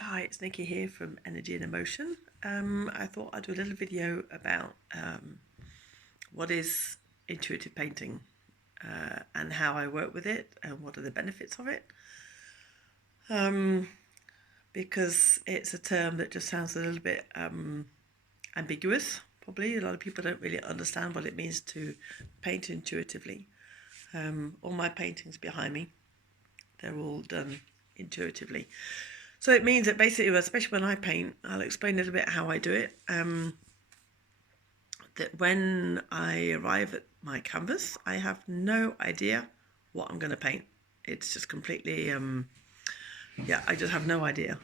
Hi, it's Nikki here from Energy and Emotion. I thought I'd do a little video about what is intuitive painting and how I work with it and what are the benefits of it. Because it's a term that just sounds a little bit ambiguous, probably. A lot of people don't really understand what it means to paint intuitively. All my paintings behind me, they're all done intuitively. So it means that basically, especially when I paint, I'll explain a little bit how I do it. That when I arrive at my canvas, I have no idea what I'm going to paint. It's just completely, I just have no idea.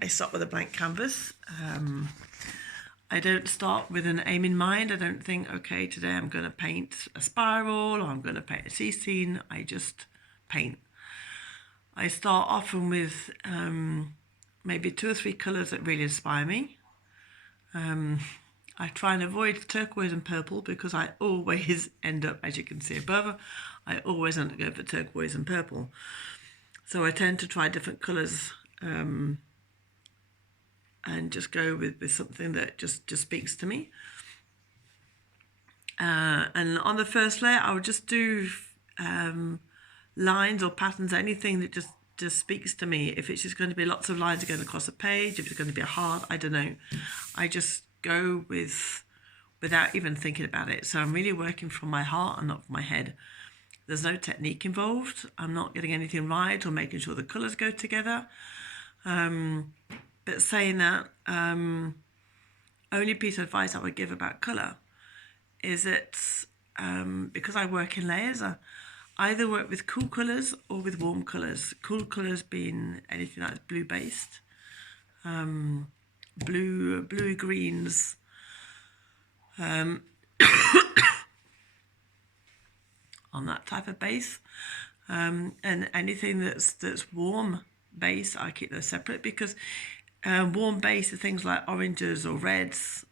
I start with a blank canvas. I don't start with an aim in mind. I don't think, okay, today I'm going to paint a spiral or I'm going to paint a sea scene. I just paint. I start often with maybe 2 or 3 colours that really inspire me. I try and avoid turquoise and purple because I always end up, as you can see above, I always end up going for turquoise and purple. So I tend to try different colours and just go with something that just speaks to me. And on the first layer, I would just do lines or patterns, anything that just speaks to me. If it's just going to be lots of lines going across a page, if it's going to be a heart, I don't know. I just go without even thinking about it. So I'm really working from my heart and not from my head. There's no technique involved. I'm not getting anything right or making sure the colours go together. But saying that, only piece of advice I would give about colour is that because I work in layers, I either work with cool colours or with warm colours. Cool colours being anything that's blue based, bluey greens, on that type of base, and anything that's warm base, I keep those separate because warm base are things like oranges or reds,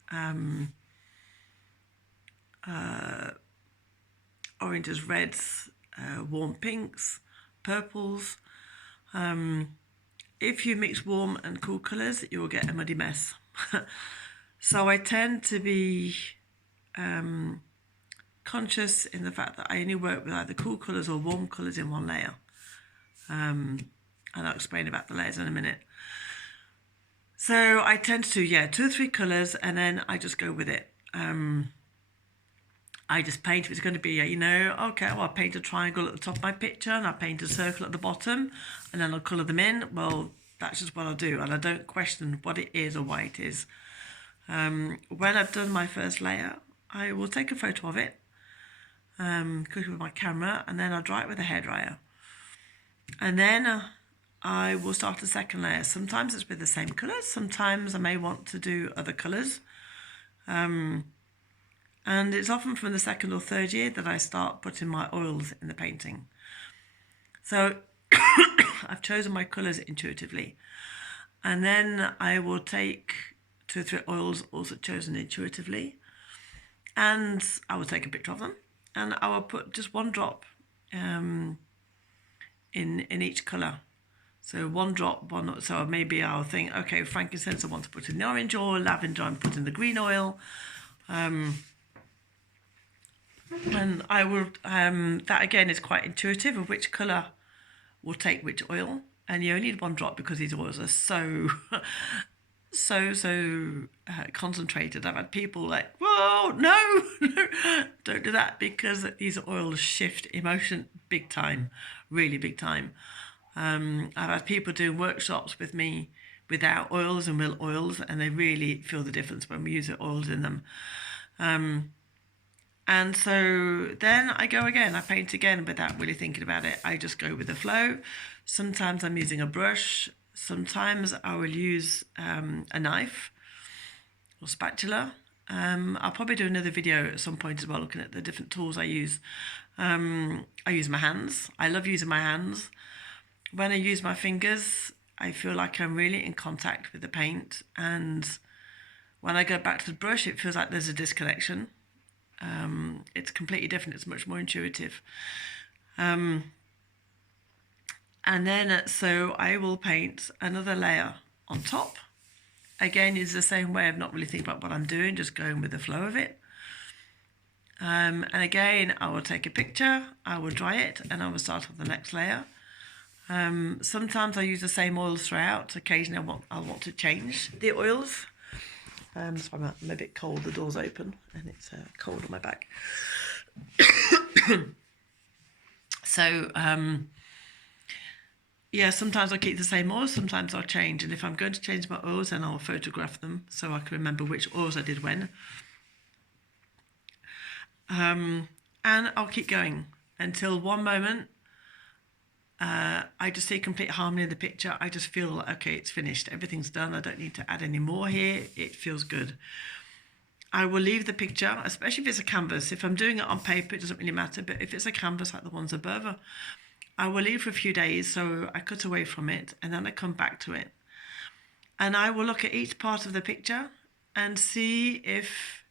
warm pinks, purples. If you mix warm and cool colours, you will get a muddy mess. So I tend to be conscious in the fact that I only work with either cool colours or warm colours in one layer. And I'll explain about the layers in a minute. So I tend to do, 2 or 3 colours, and then I just go with it. I just paint if it's going to be, okay, well, I'll paint a triangle at the top of my picture and I'll paint a circle at the bottom and then I'll colour them in. Well, that's just what I'll do, and I don't question what it is or why it is. When I've done my first layer, I will take a photo of it, quickly with my camera, and then I'll dry it with a hairdryer. And then I will start a second layer. Sometimes it's with the same colours, sometimes I may want to do other colours. And it's often from the second or third year that I start putting my oils in the painting. So I've chosen my colours intuitively. And then I will take 2 or 3 oils also chosen intuitively. And I will take a picture of them. And I will put just 1 drop in each colour. So 1 drop, so maybe I'll think, okay, frankincense I want to put in the orange oil, lavender I'm putting the green oil. And I will, that again is quite intuitive of which colour will take which oil. And you only need 1 drop because these oils are so concentrated. I've had people like, whoa, no, don't do that, because these oils shift emotion big time, really big time. I've had people doing workshops with me without oils and with oils, and they really feel the difference when we use the oils in them. And so then I go again, I paint again without really thinking about it. I just go with the flow. Sometimes I'm using a brush. Sometimes I will use a knife or spatula. I'll probably do another video at some point as well, looking at the different tools I use. I use my hands. I love using my hands. When I use my fingers, I feel like I'm really in contact with the paint. And when I go back to the brush, it feels like there's a disconnection. It's completely different. It's much more intuitive. And then, so I will paint another layer on top. Again, is the same way of not really thinking about what I'm doing, just going with the flow of it. And again, I will take a picture, I will dry it, and I will start on the next layer. Sometimes I use the same oils throughout. Occasionally I'll want to change the oils. So I'm a bit cold, the door's open, and it's cold on my back. So, yeah, sometimes I'll keep the same oils, sometimes I'll change. And if I'm going to change my oils, then I'll photograph them so I can remember which oils I did when. And I'll keep going until one moment I just see complete harmony in the picture. I just feel, okay, it's finished. Everything's done. I don't need to add any more here. It feels good. I will leave the picture, especially if it's a canvas. If I'm doing it on paper, it doesn't really matter. But if it's a canvas like the ones above, I will leave for a few days. So I cut away from it and then I come back to it. And I will look at each part of the picture and see if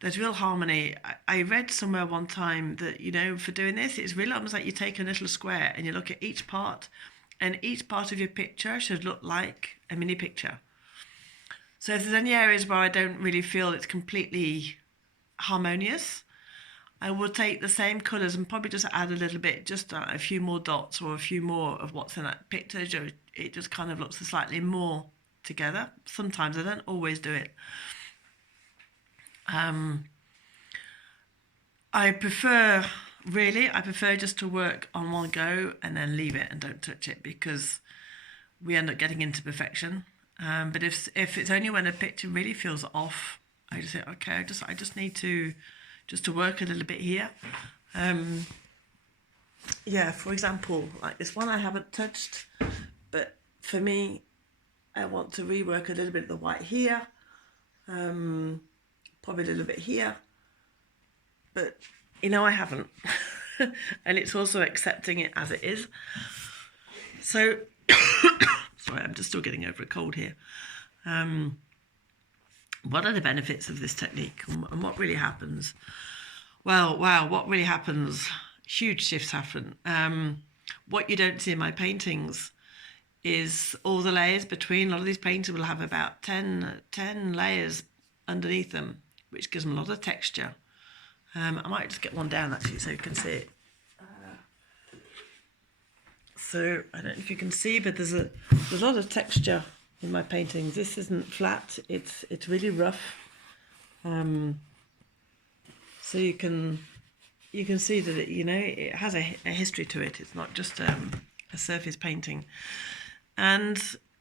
there's real harmony. I read somewhere one time that, you know, for doing this, it's really almost like you take a little square and you look at each part, and each part of your picture should look like a mini picture. So if there's any areas where I don't really feel it's completely harmonious, I will take the same colours and probably just add a little bit, just a few more dots or a few more of what's in that picture. It just kind of looks slightly more together. Sometimes, I don't always do it. I prefer just to work on one go and then leave it and don't touch it, because we end up getting into perfection. But if it's only when a picture really feels off, I just say, okay, I just need to work a little bit here. Yeah, for example, like this one I haven't touched, but for me, I want to rework a little bit of the white here. Probably a little bit here, but you know, I haven't. And it's also accepting it as it is. So sorry, I'm just still getting over a cold here. What are the benefits of this technique, and what really happens? Well, wow, what really happens? Huge shifts happen. What you don't see in my paintings is all the layers between. A lot of these paintings will have about 10 layers underneath them, which gives them a lot of texture. I might just get one down actually so you can see it. So I don't know if you can see, but there's a lot of texture in my paintings. This isn't flat, it's really rough. So you can see that it, you know, it has a history to it. It's not just a surface painting. And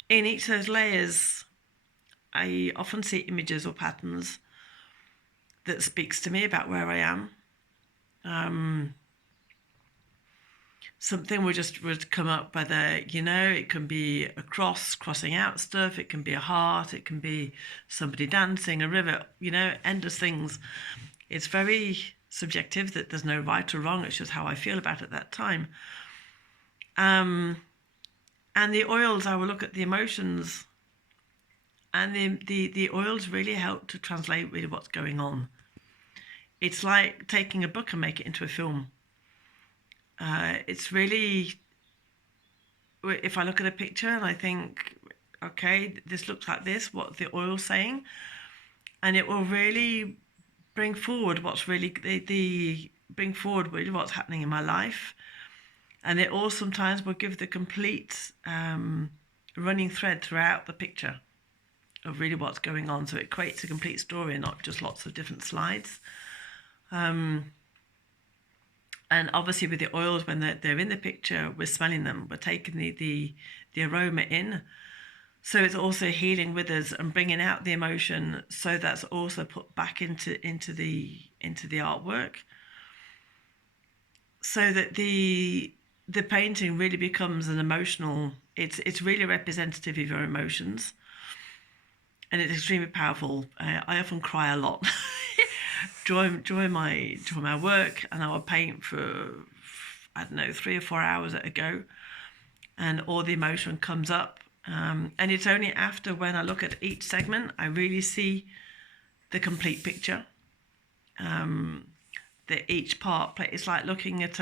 in each of those layers, I often see images or patterns that speaks to me about where I am. Something would come up, whether, you know, it can be a crossing out stuff, it can be a heart, it can be somebody dancing, a river, you know, endless things. It's very subjective, that there's no right or wrong, it's just how I feel about it at that time. And the oils, I will look at the emotions, and the oils really help to translate really what's going on. It's like taking a book and make it into a film. It's really, if I look at a picture and I think, okay, this looks like this, what's the oil saying? And it will really bring forward what's really bring forward really what's happening in my life. And it all sometimes will give the complete running thread throughout the picture of really what's going on. So it creates a complete story and not just lots of different slides. And obviously with the oils, when they're in the picture, we're smelling them, we're taking the aroma in. So it's also healing with us and bringing out the emotion. So that's also put back into the artwork, so that the painting really becomes an emotional. It's really representative of your emotions, and it's extremely powerful. I often cry a lot. During my work, and I will paint for, I don't know, 3 or 4 hours at a go, and all the emotion comes up. And it's only after, when I look at each segment, I really see the complete picture. That each part, it's like looking at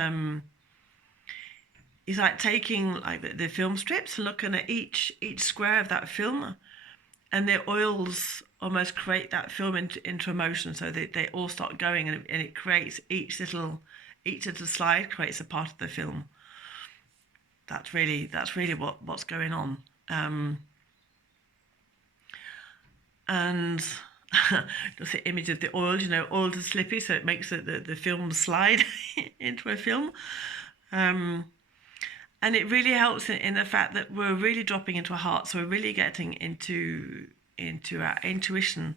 it's like taking like the film strips and looking at each square of that film, and the oils almost create that film into emotion, so they all start going, and it creates each little slide creates a part of the film. That's really what's going on. And just the image of the oil, oiled and slippy, so it makes the film slide into a film. And it really helps in the fact that we're really dropping into our heart, so we're really getting into our intuition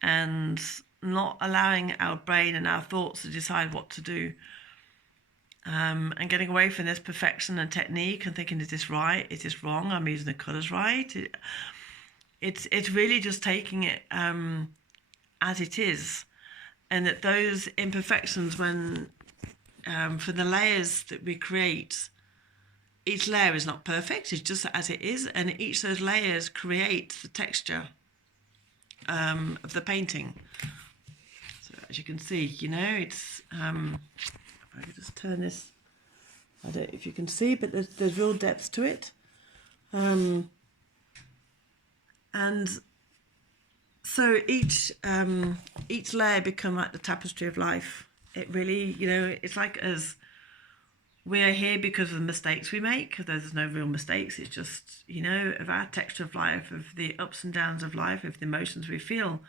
and not allowing our brain and our thoughts to decide what to do. And getting away from this perfection and technique and thinking, is this right? Is this wrong? I'm using the colours right? It's really just taking it as it is, and that those imperfections, when for the layers that we create, each layer is not perfect, it's just as it is, and each of those layers create the texture of the painting. So as you can see, it's if I could just turn this, I don't know if you can see, but there's real depth to it. And so each layer become like the tapestry of life. It really, it's like as we are here because of the mistakes we make. There's no real mistakes. It's just, of our texture of life, of the ups and downs of life, of the emotions we feel,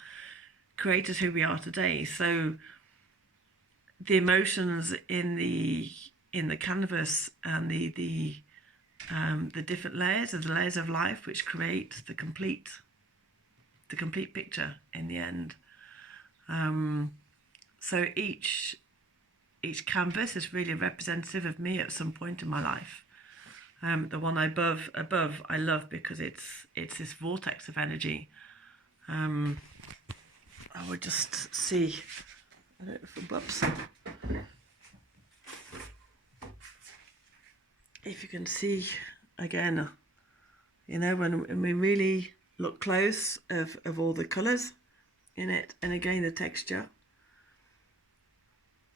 create us who we are today. So the emotions in the canvas and the different layers of the layers of life, which create the complete picture in the end. So each canvas is really representative of me at some point in my life. The one above I love because it's this vortex of energy. I would just see, I don't know if whoops, if you can see again, when we really look close of all the colours in it, and again the texture.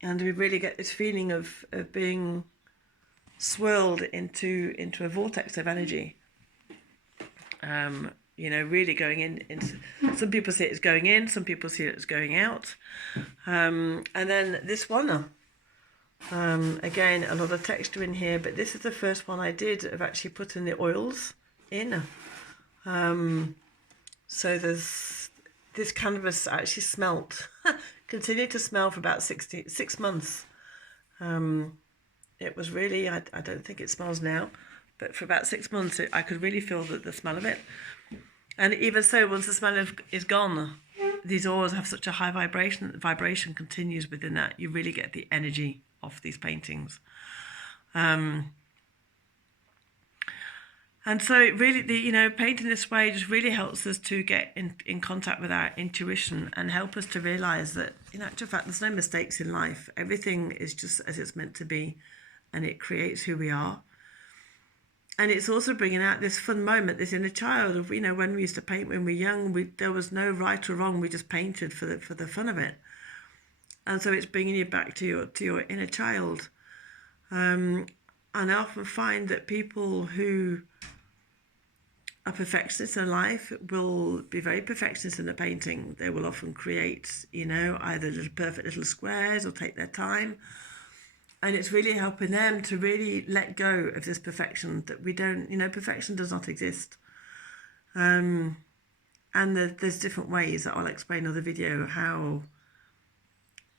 And we really get this feeling of being swirled into a vortex of energy. Really going into, some people see it as going in, some people see it as going out. And then this one, again, a lot of texture in here, but this is the first one I did of actually putting the oils in. So this canvas actually smelt, continued to smell for about 6 months. It was really, I don't think it smells now, but for about 6 months I could really feel the smell of it. And even so, once the smell is gone, these oils have such a high vibration, the vibration continues within that. You really get the energy of these paintings. And so it really, painting this way just really helps us to get in contact with our intuition and help us to realise that, in actual fact, there's no mistakes in life. Everything is just as it's meant to be, and it creates who we are. And it's also bringing out this fun moment, this inner child of, when we used to paint when we were young, there was no right or wrong. We just painted for the fun of it. And so it's bringing you back to your inner child. And I often find that people who are perfectionists in life will be very perfectionist in the painting. They will often create, either perfect little squares or take their time. And it's really helping them to really let go of this perfection that we don't, perfection does not exist. And there's different ways that I'll explain in the video how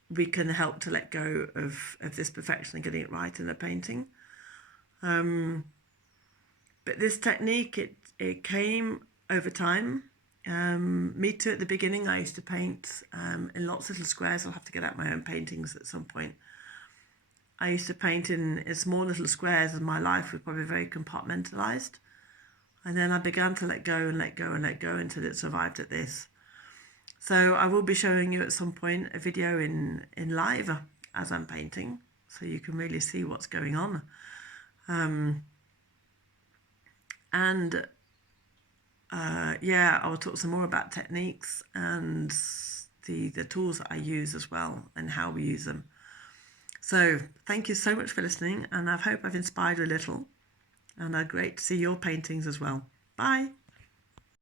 we can help to let go of this perfection and getting it right in a painting. But this technique, it came over time. Me too, at the beginning, I used to paint in lots of little squares. I'll have to get out my own paintings at some point. I used to paint in small little squares, and my life was probably very compartmentalised. And then I began to let go and let go and let go until it survived at this. So I will be showing you at some point a video in live as I'm painting, so you can really see what's going on. I will talk some more about techniques and the tools that I use as well and how we use them. So thank you so much for listening, and I hope I've inspired you a little, and great to see your paintings as well. Bye.